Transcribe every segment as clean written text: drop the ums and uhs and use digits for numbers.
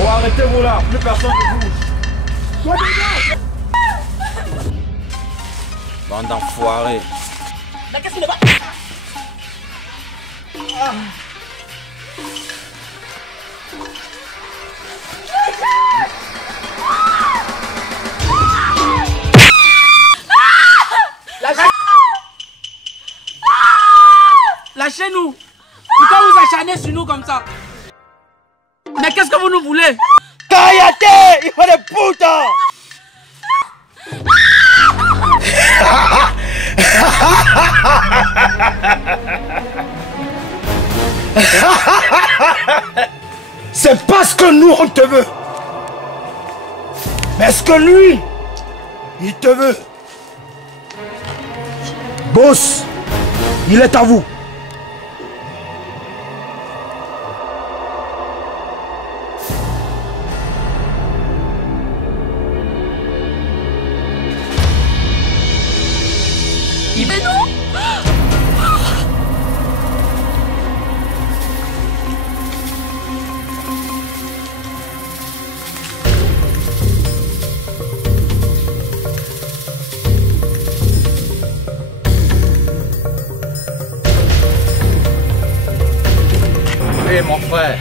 Oh, arrêtez-vous là, plus personne ne bouge. Bande d'enfoirés. Qu'est-ce qu'il va? Lâchez-nous! Pourquoi vous acharnez sur nous comme ça? Mais qu'est-ce que vous nous voulez? Cállate, hijo de puta! C'est parce que nous on te veut. Mais est-ce que lui, il te veut? Boss, il est à vous. Mais non! Oui, mon frère,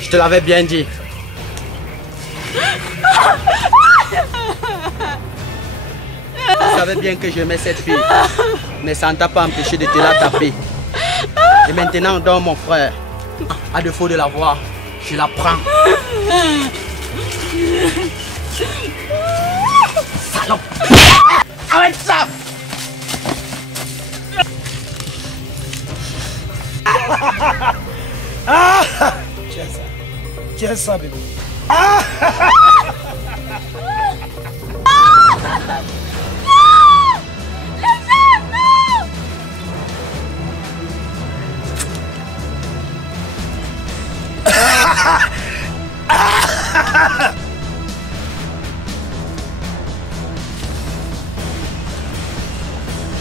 je te l'avais bien dit. Tu savais bien que j'aimais cette fille, mais ça ne t'a pas empêché de te la taper. Et maintenant, donc, mon frère, à défaut de la voir, je la prends. Salope! Arrête ça! Tiens ça. Tiens ça, bébé.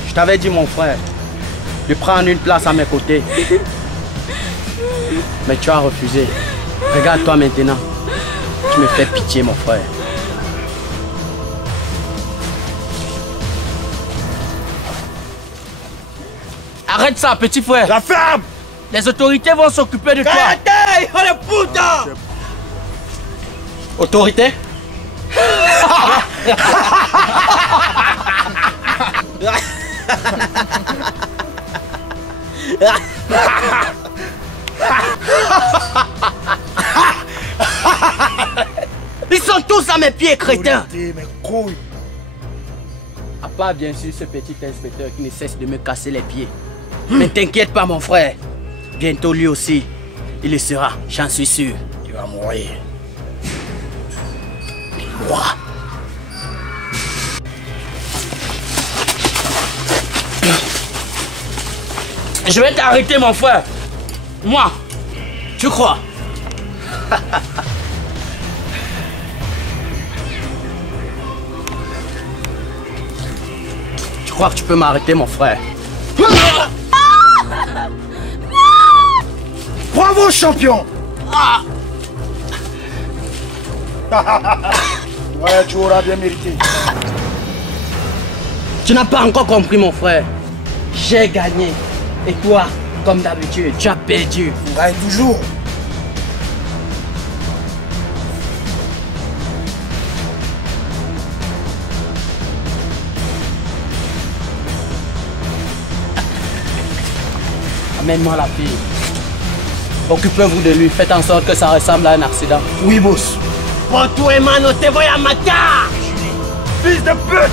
Je t'avais dit, mon frère, de prendre une place à mes côtés. Mais tu as refusé. Regarde-toi maintenant. Tu me fais pitié, mon frère. Arrête ça, petit frère! La ferme! Les autorités vont s'occuper de toi! Cállate, hijo de puta! Autorité? Ils sont tous à mes pieds, crétins! À part bien sûr ce petit inspecteur qui ne cesse de me casser les pieds. Mais t'inquiète pas, mon frère. Bientôt lui aussi, il le sera, j'en suis sûr. Il va mourir. Moi. Je vais t'arrêter, mon frère! Moi! Tu crois? Tu crois que tu peux m'arrêter, mon frère? Bravo, champion! Ouais, tu auras bien mérité. Tu n'as pas encore compris, mon frère. J'ai gagné. Et toi, comme d'habitude, tu as perdu. On gagne toujours. Amène-moi la fille. Occupez-vous de lui. Faites en sorte que ça ressemble à un accident. Oui, boss. Pour toi, hermano, te voy a matar. Fils de pute!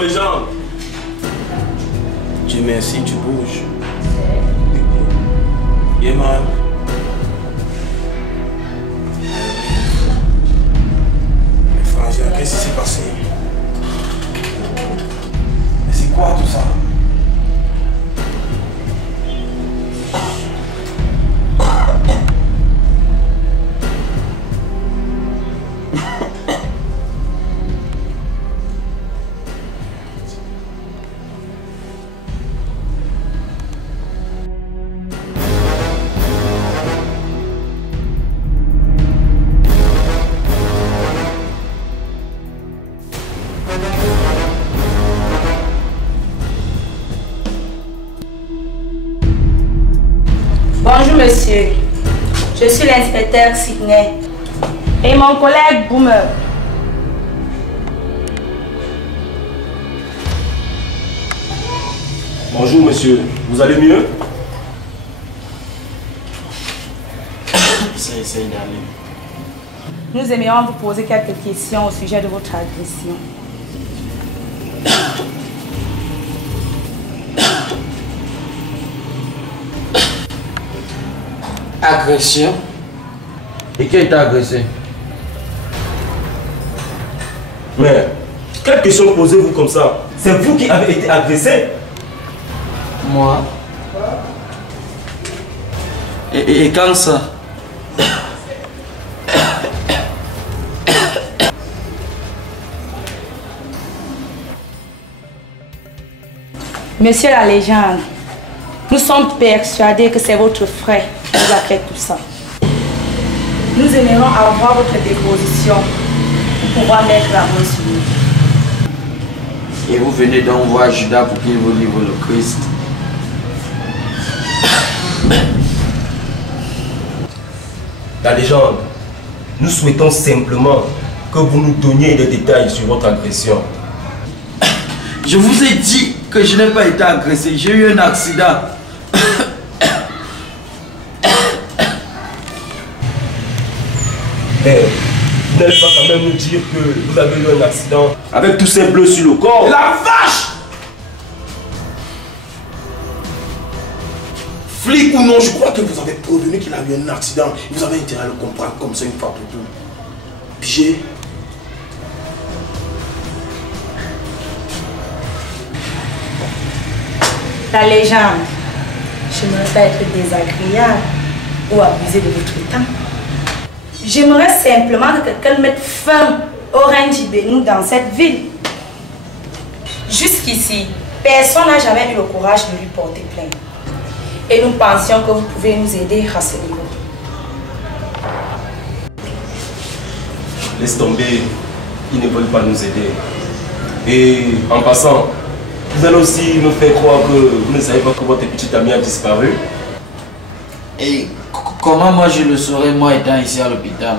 légende. Dieu merci, tu bouges. Yeah, man. Mais frangin, qu'est-ce qui s'est passé? Mais c'est quoi tout ça? Bonjour monsieur, je suis l'inspecteur Sidney et mon collègue Boomer. Bonjour monsieur, vous allez mieux? Essaye d'aller. Nous aimerions vous poser quelques questions au sujet de votre agression. Agression? Et qui t'a agressé? Mais, quelle question posez-vous comme ça? C'est vous qui avez été agressé? Moi? Et quand ça? Monsieur la légende, nous sommes persuadés que c'est votre frère qui vous a fait tout ça. Nous aimerions avoir votre déposition pour pouvoir mettre la main sur lui. Et vous venez donc voir Judas pour qu'il vous livre le Christ. La légende, nous souhaitons simplement que vous nous donniez des détails sur votre agression. Je vous ai dit que je n'ai pas été agressé, j'ai eu un accident. Mais vous n'allez pas quand même nous dire que vous avez eu un accident avec tous ces bleus sur le corps? La vache! Flic ou non, je crois que vous avez prévenu qu'il a eu un accident. Vous avez intérêt à le comprendre comme ça une fois pour tout. Pigé. La légende, je ne veux pas être désagréable ou abuser de votre temps. J'aimerais simplement que quelqu'un mette fin au règne d'Ibénou dans cette ville. Jusqu'ici, personne n'a jamais eu le courage de lui porter plainte. Et nous pensions que vous pouvez nous aider à ce niveau. Laisse tomber, ils ne veulent pas nous aider. Et en passant, vous allez aussi nous faire croire que vous ne savez pas que votre petite amie a disparu. Et comment moi je le saurais, moi étant ici à l'hôpital?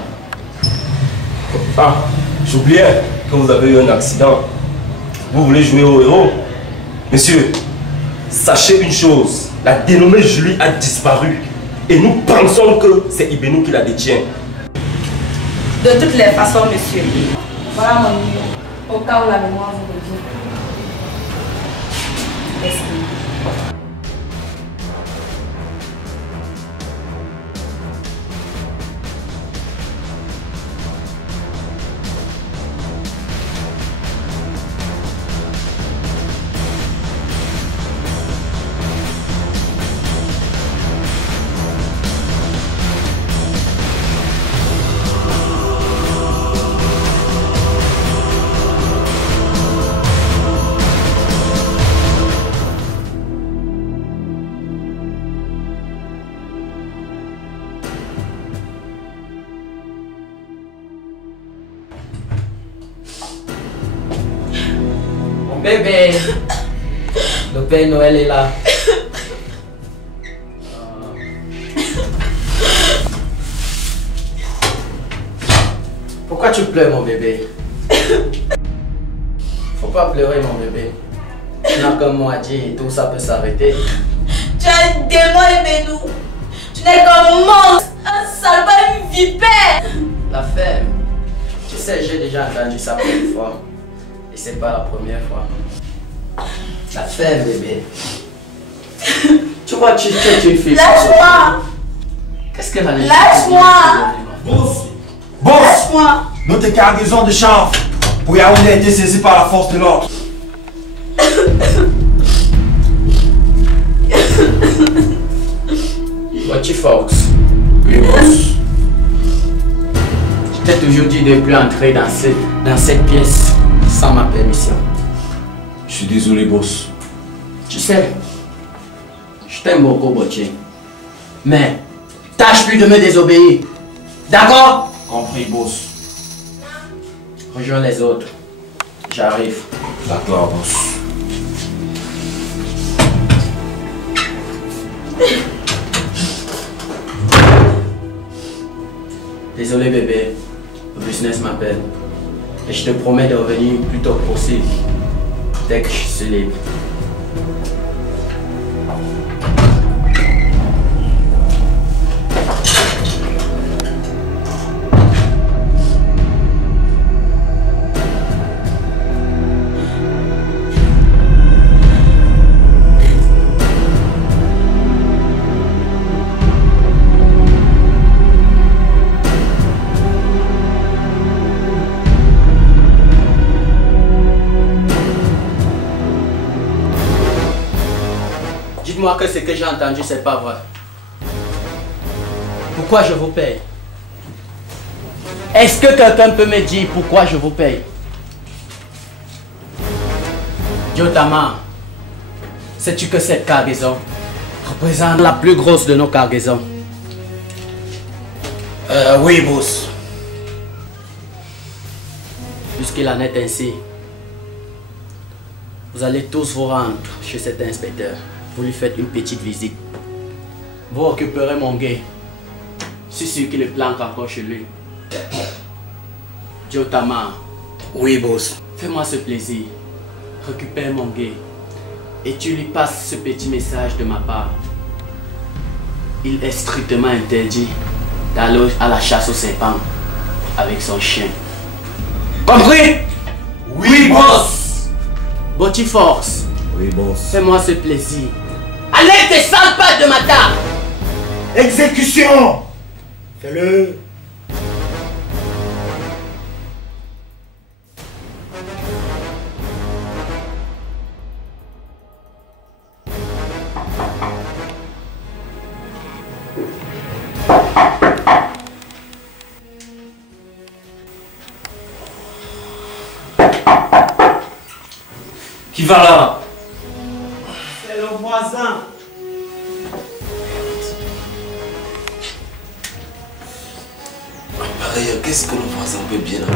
Ah, j'oubliais que vous avez eu un accident. Vous voulez jouer au héros? Monsieur, sachez une chose, la dénommée Julie a disparu. Et nous pensons que c'est Ibénou qui la détient. De toutes les façons, monsieur, voilà mon numéro, au cas où la mémoire vous revient. Merci. Bébé, le Père Noël est là. Pourquoi tu pleures, mon bébé? Faut pas pleurer, mon bébé. Tu n'as qu'un mot à dire et tout ça peut s'arrêter. Tu as un démon, Ibénou. Tu n'es qu'un monstre, un salopard, une vipère. La ferme. Tu sais, j'ai déjà entendu ça plein de fois. Et c'est pas la première fois. faire, bébé? Tu vois, tu es une fille. Lâche-moi. Qu'est-ce qu'elle a dit? Lâche-moi. Boss! Lâche-moi. Notre cargaison de chanvre pour Yaoundé a été saisie par la force de l'ordre. Vois-tu, Fox? Oui, boss. Je t'ai toujours dit de ne plus entrer dans cette pièce sans ma permission. Je suis désolé, boss. Tu sais, je t'aime beaucoup, Botché. Mais, tâche plus de me désobéir. D'accord? Compris, boss. Rejoins les autres. J'arrive. D'accord, boss. Désolé, bébé. Le business m'appelle. Et je te promets de revenir le plus tôt possible. Dès que je suis libre. Dites-moi que ce que j'ai entendu, c'est pas vrai. Pourquoi je vous paye? Est-ce que quelqu'un peut me dire pourquoi je vous paye? Diotama, sais-tu que cette cargaison représente la plus grosse de nos cargaisons? Oui, boss. Puisqu'il en est ainsi, vous allez tous vous rendre chez cet inspecteur. Vous lui faites une petite visite. Vous récupérez mon gars. C'est sûr qu'il le planque encore chez lui. Diotama. Oui, boss. Fais-moi ce plaisir. Récupère mon gars. Et tu lui passes ce petit message de ma part. Il est strictement interdit d'aller à la chasse aux serpents avec son chien. Compris? Oui, boss. Botty Force. Oui, boss. Fais-moi ce plaisir. Allez tes sales pattes de ma table. Exécution. Fais-le. Qui va là? C'est le voisin. Pareil, qu'est-ce que le voisin peut bien avoir?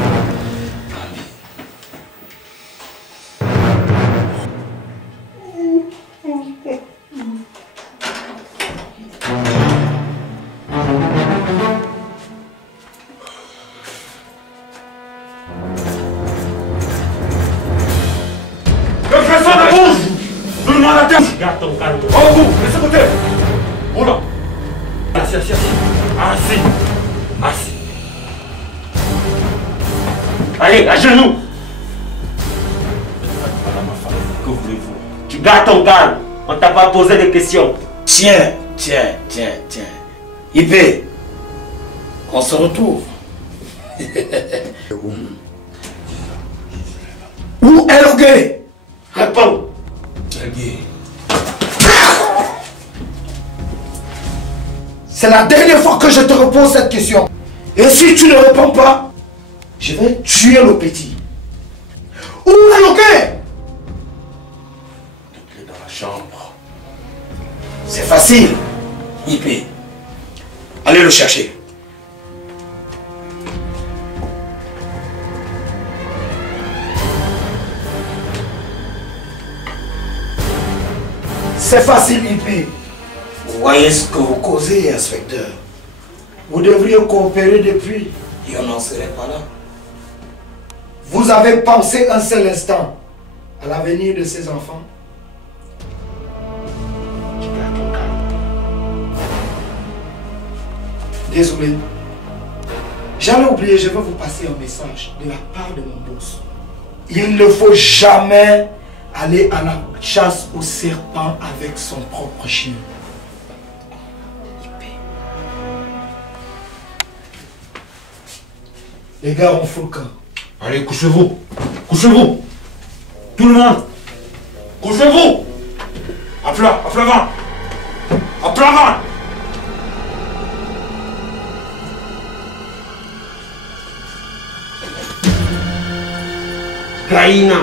Garde ton calme. Oh, vous, de ce côté. Oula. Assis, assis, assis. Assis. Assis. Allez, à genoux. Que voulez-vous? Tu gardes ton calme. On t'a pas posé de questions. Tiens, tiens, tiens, tiens. Ipé, qu'on se retrouve. Où est le gay? Réponds. C'est la dernière fois que je te repose cette question. Et si tu ne réponds pas, je vais tuer le petit. Où est le gay? Il est dans la chambre. C'est facile. Ipé. Allez le chercher. C'est facile, Ipé. Vous voyez ce que vous causez, inspecteur. Vous devriez coopérer depuis et on n'en serait pas là. Vous avez pensé un seul instant à l'avenir de ces enfants. Désolé. J'allais oublier, je vais vous passer un message de la part de mon boss. Il ne faut jamais aller à la chasse au serpent avec son propre chien. Les gars, on fout le camp. Allez, couchez-vous. Couchez-vous. Tout le monde. Couchez-vous. À plat ventre. À plat ventre. Gaïna,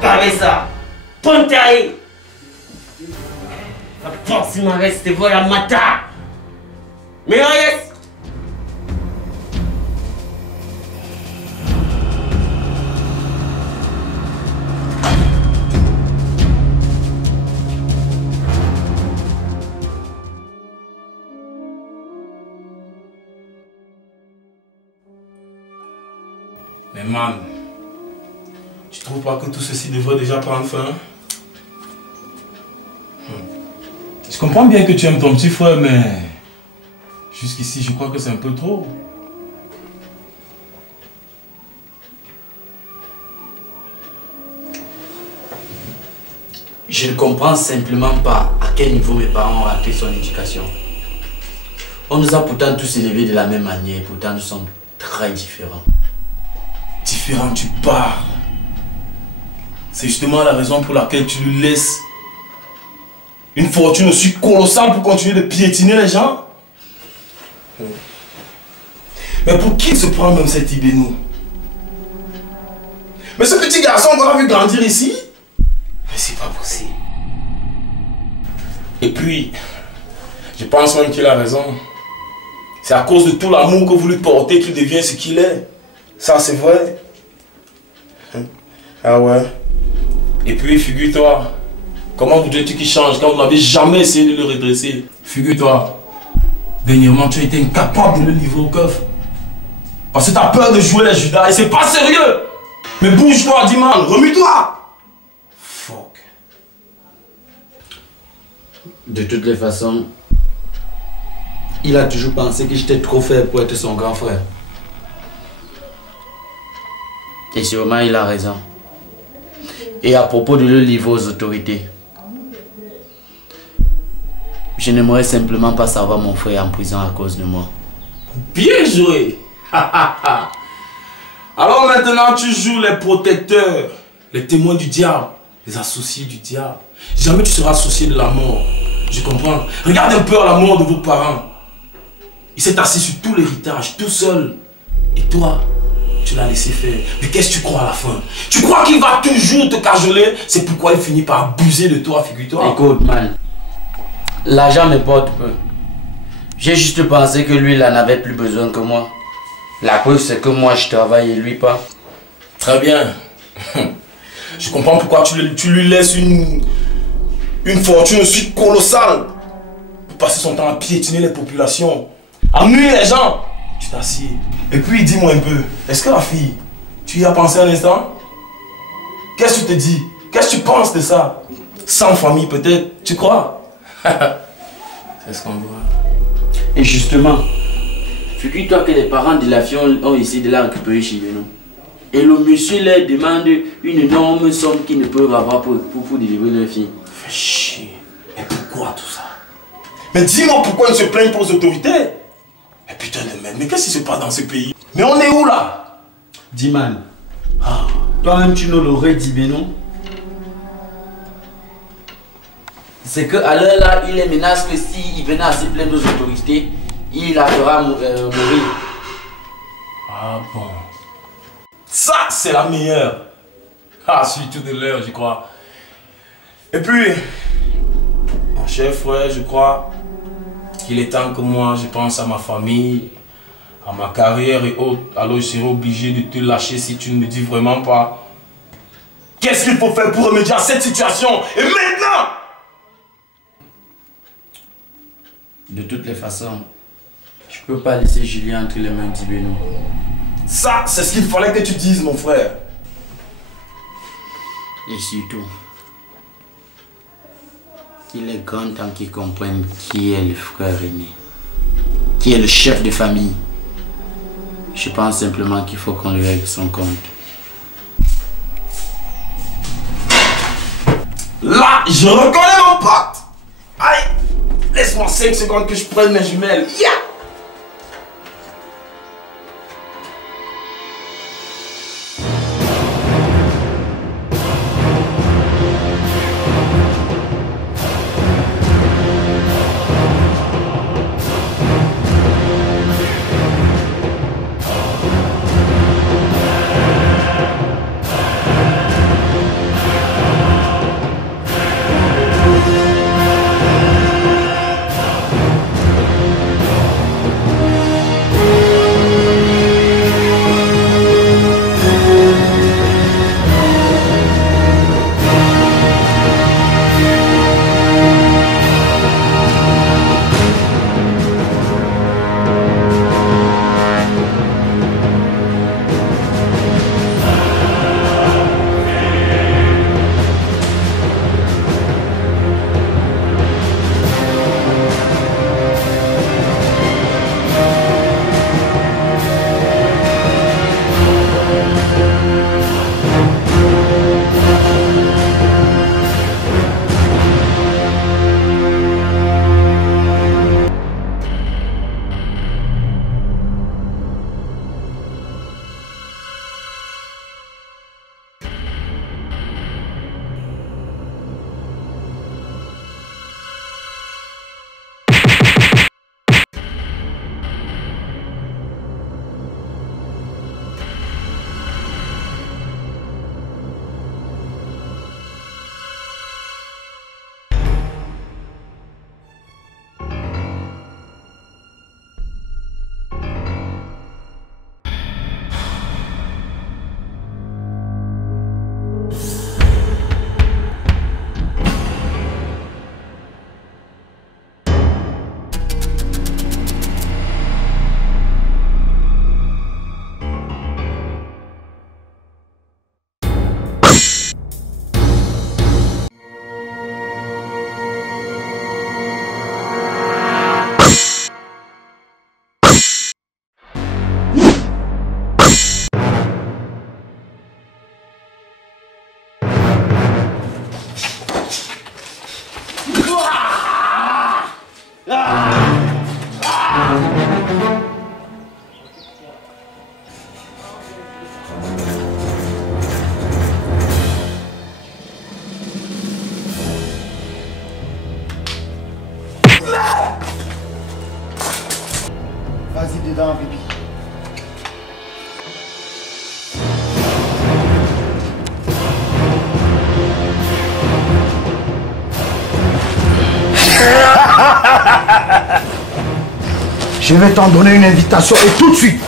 Cabeza, Pontaï. La force m'a resté voilà mata. Mais reste. Mais man, tu trouves pas que tout ceci devrait déjà prendre fin? Je comprends bien que tu aimes ton petit frère, mais jusqu'ici, je crois que c'est un peu trop. Je ne comprends simplement pas à quel niveau mes parents ont raté son éducation. On nous a pourtant tous élevés de la même manière, pourtant nous sommes très différents. Différent, tu parles. C'est justement la raison pour laquelle tu lui laisses une fortune aussi colossale pour continuer de piétiner les gens. Mais pour qui se prend même cet Ibénou? Mais ce petit garçon qu'on a vu grandir ici? Mais c'est pas possible. Et puis, je pense même qu'il a raison. C'est à cause de tout l'amour que vous lui portez qu'il devient ce qu'il est. Ça, c'est vrai. Ah ouais. Et puis, figure-toi, comment voudrais-tu qu'il change quand vous n'avez jamais essayé de le redresser? Figure-toi, dernièrement, tu as été incapable de le livrer au coffre. Parce que tu as peur de jouer les Judas et c'est pas sérieux. Mais bouge-toi, Diman, remue-toi. Fuck. De toutes les façons, il a toujours pensé que j'étais trop faible pour être son grand frère. Et sûrement il a raison. Et à propos de le livrer aux autorités, je n'aimerais simplement pas savoir mon frère en prison à cause de moi. Bien joué. Alors maintenant tu joues les protecteurs, les témoins du diable, les associés du diable. Jamais tu seras associé de la mort. Je comprends. Regarde un peu à la mort de vos parents. Il s'est assis sur tout l'héritage, tout seul. Et toi, tu l'as laissé faire. Mais qu'est-ce que tu crois à la fin? Tu crois qu'il va toujours te cajoler? C'est pourquoi il finit par abuser de toi, figure-toi. Écoute, man. L'argent m'importe peu. J'ai juste pensé que lui, il en avait plus besoin que moi. La preuve, c'est que moi, je travaille et lui pas. Très bien. Je comprends pourquoi tu lui laisses une fortune aussi colossale pour passer son temps à piétiner les populations, à nuire les gens. Tu t'assieds. Et puis, dis-moi un peu, est-ce que la fille, tu y as pensé un instant? Qu'est-ce que tu te dis? Qu'est-ce que tu penses de ça? Sans famille peut-être, tu crois? C'est ce qu'on voit. Et justement, figure-toi que les parents de la fille ont essayé de la récupérer chez nous. Et le monsieur leur demande une énorme somme qu'ils ne peuvent avoir pour délivrer leur fille. Fais chier. Mais pourquoi tout ça? Mais dis-moi pourquoi ils se plaignent pour les autorités? Mais putain de merde, mais qu'est-ce qui se passe dans ce pays? Mais on est où là? Diman, toi-même tu nous l'aurais dit, ben non? C'est qu'à l'heure là, il les menace que s'il venait à se plaindre aux autorités, il la fera mourir. Ah bon. Ça, c'est la meilleure. Ah, surtout de l'heure, je crois. Et puis, mon cher frère, je crois qu'il est temps que moi, je pense à ma famille, à ma carrière et autres. Alors, je serai obligé de te lâcher si tu ne me dis vraiment pas qu'est-ce qu'il faut faire pour remédier à cette situation. Et maintenant! De toutes les façons, je peux pas laisser Julien entre les mains d'Ibénou. Ça, c'est ce qu'il fallait que tu dises, mon frère. Et surtout, il est grand temps qu'il comprenne qui est le frère aîné, qui est le chef de famille. Je pense simplement qu'il faut qu'on lui règle son compte. Là, je reconnais mon pote. Aïe, laisse-moi 5 secondes que je prenne mes jumelles. Yeah. Vas-y dedans, Bibi. Je vais t'en donner une invitation et tout de suite.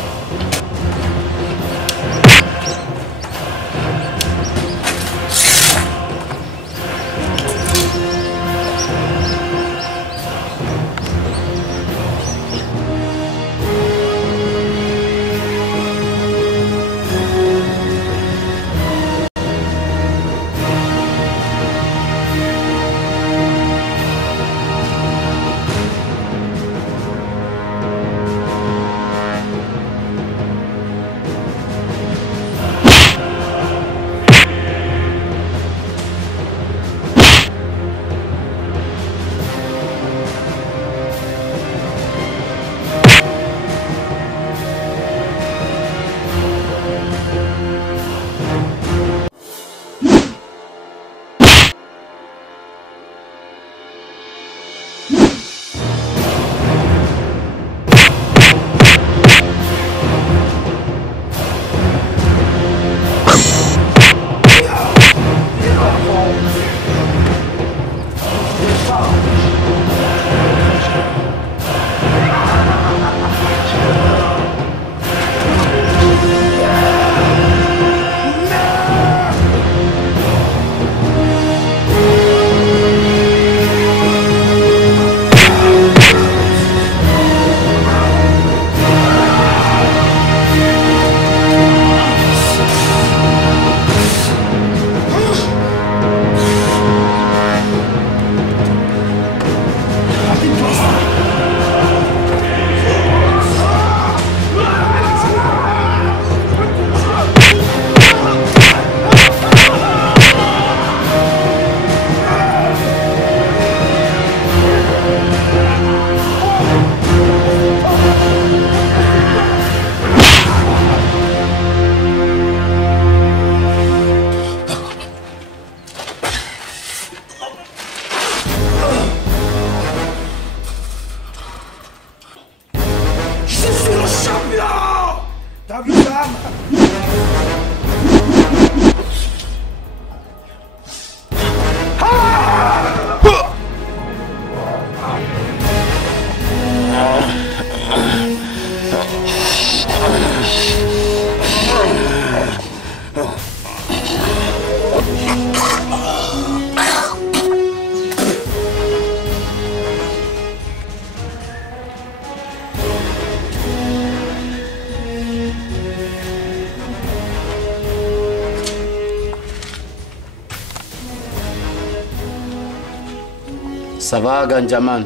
Ça va, Ganjaman?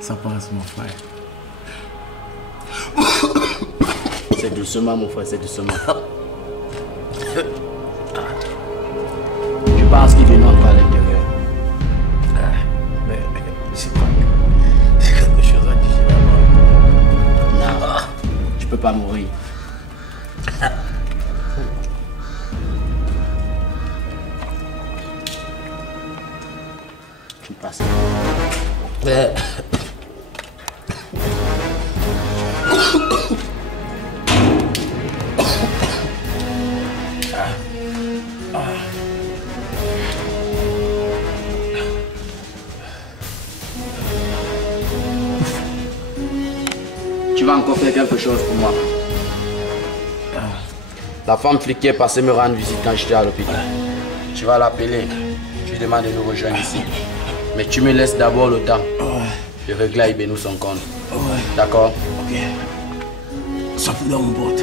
Ça passe, mon frère. C'est doucement, mon frère, c'est doucement. Tu penses qu'il vient encore à l'intérieur? Mais c'est quoi? C'est quelque chose à dire là-bas. Non, tu peux pas mourir. Tu passes. Tu vas encore faire quelque chose pour moi. La femme flic qui est passée me rendre visite quand j'étais à l'hôpital. Tu vas l'appeler. Tu lui demandes de nous rejoindre ici. Mais tu me laisses d'abord le temps de régler à Ibénou son compte. D'accord? Ok. Ça fout dans mon pote.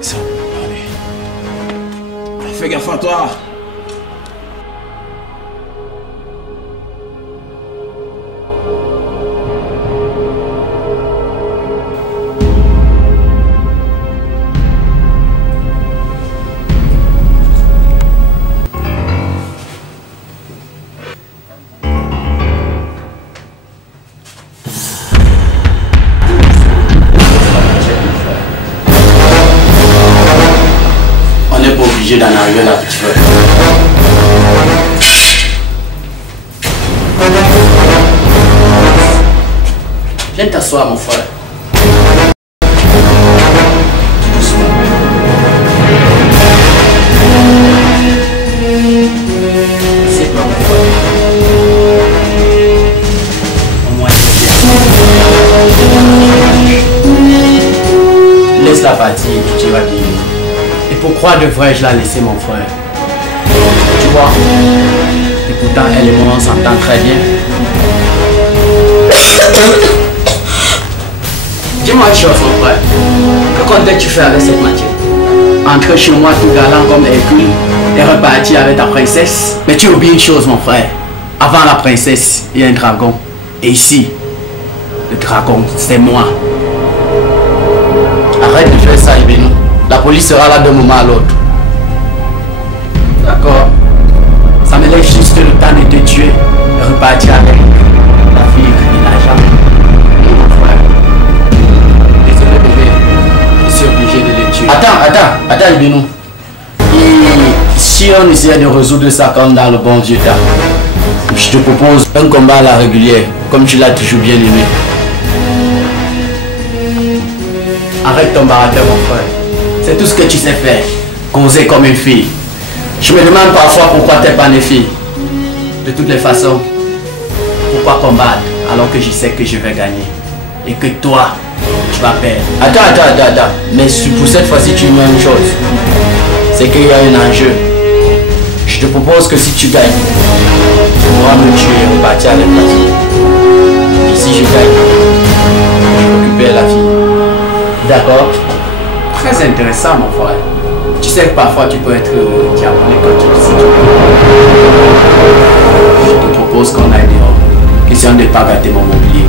Ça, allez. Fais gaffe à toi. D'en arriver là, petit frère. Viens t'asseoir, mon frère. C'est pas mon frère. Au moins, laisse la partie et tu vas bien. Et pourquoi devrais-je la laisser, mon frère? Tu vois, et pourtant elle et moi on s'entend très bien. Dis-moi une chose, mon frère. Que comptais-tu faire avec cette matière? Entrer chez moi tout galant comme Hercule et repartir avec ta princesse? Mais tu oublies une chose, mon frère. Avant la princesse, il y a un dragon. Et ici, le dragon, c'est moi. Arrête de faire ça, Ibénou. La police sera là d'un moment à l'autre. D'accord. Ça me laisse juste le temps de te tuer et repartir avec la fille et l'argent. Mon frère. Désolé bébé. Je suis obligé de le tuer. Attends, Ibénou. Et si on essaie de résoudre ça comme dans le bon vieux temps, je te propose un combat à la régulière, comme tu l'as toujours bien aimé. Arrête ton baratin, mon frère. C'est tout ce que tu sais faire. Causer comme une fille. Je me demande parfois pourquoi t'es pas une fille. De toutes les façons, pourquoi combattre alors que je sais que je vais gagner? Et que toi, tu vas perdre. Attends. Mais pour cette fois-ci, tu me dis une chose. C'est qu'il y a un enjeu. Je te propose que si tu gagnes, tu pourras me tuer et repartir avec la fille. Et si je gagne, je vais récupérer la fille. D'accord? Très intéressant, mon frère. Tu sais que parfois tu peux être diabolique quand tu le sais. Je te propose qu'on aille dehors. Question de ne pas gâter mon mobilier.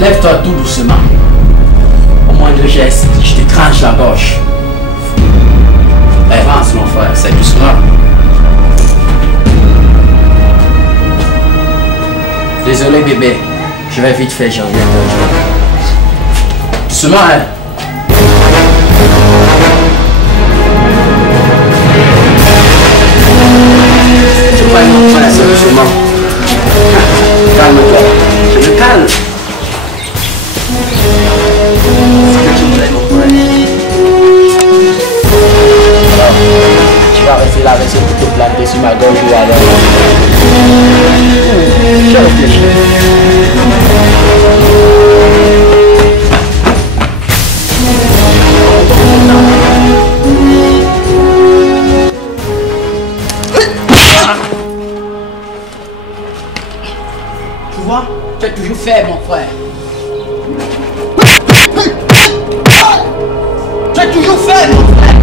Lève-toi tout doucement. Au moindre geste, je te tranche la gauche. Avance, mon frère, c'est doucement. Désolé, bébé. Je vais vite faire, j'en viens. Doucement, hein. Tu vois, mon frère, c'est doucement. Calme-toi. Je me calme. C'est que tu voulais, mon frère. Alors, tu vas rester là avec ce couteau planté sur ma gorge ou alors. Je réfléchis. Tu vois, tu as toujours fait, mon frère. Tu as toujours fait, mon frère.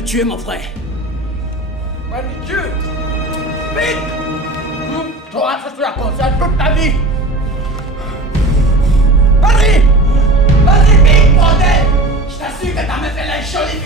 me tuer mon frère. Dieu! Vite! Tu auras ça sur la conscience toute ta vie! Vas-y! Vas-y, vite, bordel! Je t'assure que ta meuf elle est jolie,